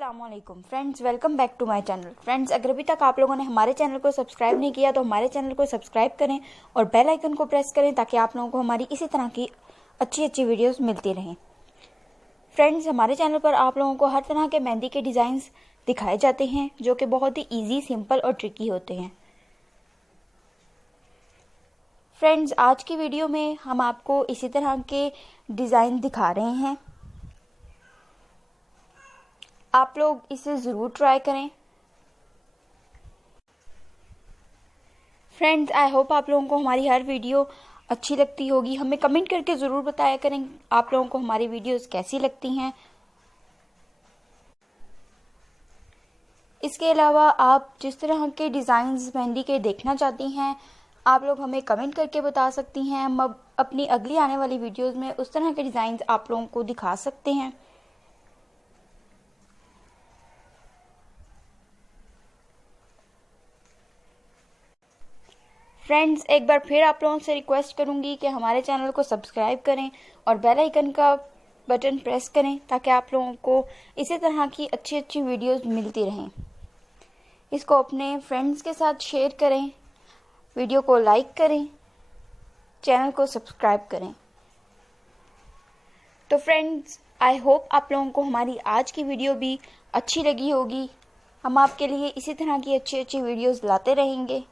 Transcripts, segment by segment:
अस्सलामुअलैकुम friends, welcome back to my channel. Friends, अगर अभी तक आप लोगों ने हमारे चैनल को सब्सक्राइब नहीं किया तो हमारे चैनल को सब्सक्राइब करें और बेल आइकन को प्रेस करें ताकि आप लोगों को हमारी इसी तरह की अच्छी वीडियोस मिलती रहें। फ्रेंड्स, हमारे चैनल पर आप लोगों को हर तरह के मेहंदी के डिज़ाइंस दिखाए जाते हैं जो कि बहुत ही ईजी, सिंपल और ट्रिकी होते हैं। फ्रेंड्स, आज की वीडियो में हम आपको इसी तरह के डिज़ाइन दिखा रहे हैं। आप लोग इसे ज़रूर ट्राई करें। फ्रेंड्स, आई होप आप लोगों को हमारी हर वीडियो अच्छी लगती होगी। हमें कमेंट करके ज़रूर बताया करें आप लोगों को हमारी वीडियोस कैसी लगती हैं। इसके अलावा आप जिस तरह के डिज़ाइंस मेहंदी के देखना चाहती हैं आप लोग हमें कमेंट करके बता सकती हैं। हम अब अपनी अगली आने वाली वीडियोस में उस तरह के डिज़ाइंस आप लोगों को दिखा सकते हैं। फ्रेंड्स, एक बार फिर आप लोगों से रिक्वेस्ट करूंगी कि हमारे चैनल को सब्सक्राइब करें और बेल आइकन का बटन प्रेस करें ताकि आप लोगों को इसी तरह की अच्छी वीडियोस मिलती रहें। इसको अपने फ्रेंड्स के साथ शेयर करें, वीडियो को लाइक करें, चैनल को सब्सक्राइब करें। तो फ्रेंड्स, आई होप आप लोगों को हमारी आज की वीडियो भी अच्छी लगी होगी। हम आपके लिए इसी तरह की अच्छी वीडियोस लाते रहेंगे।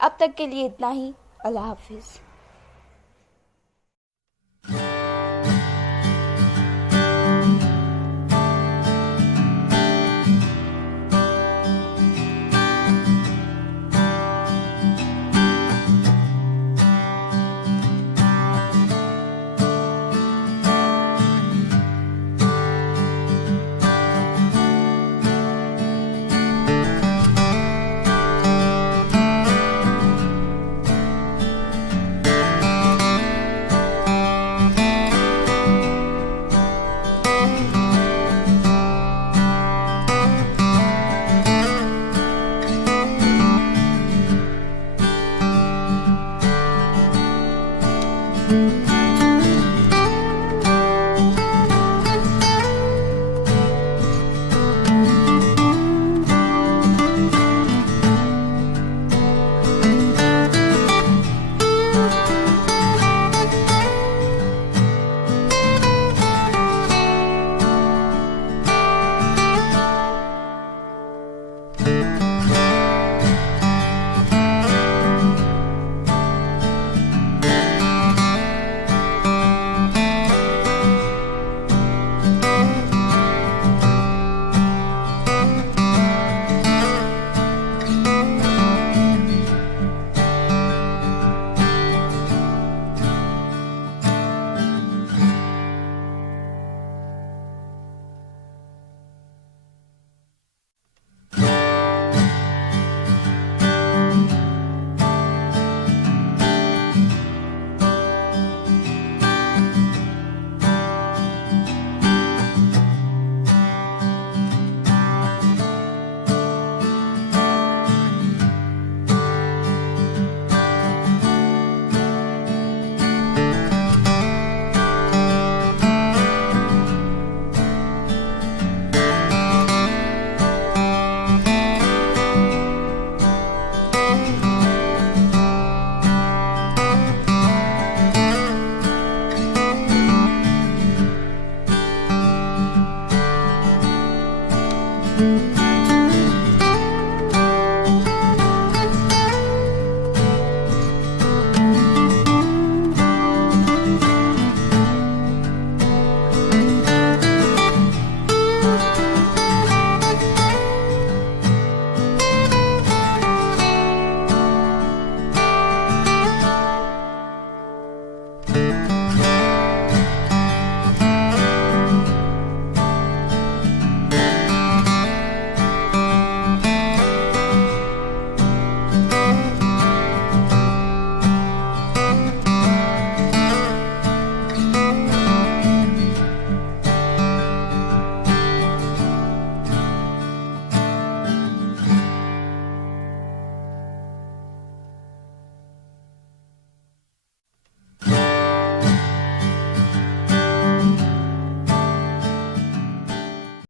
अब तक के लिए इतना ही। अल्लाह हाफिज़।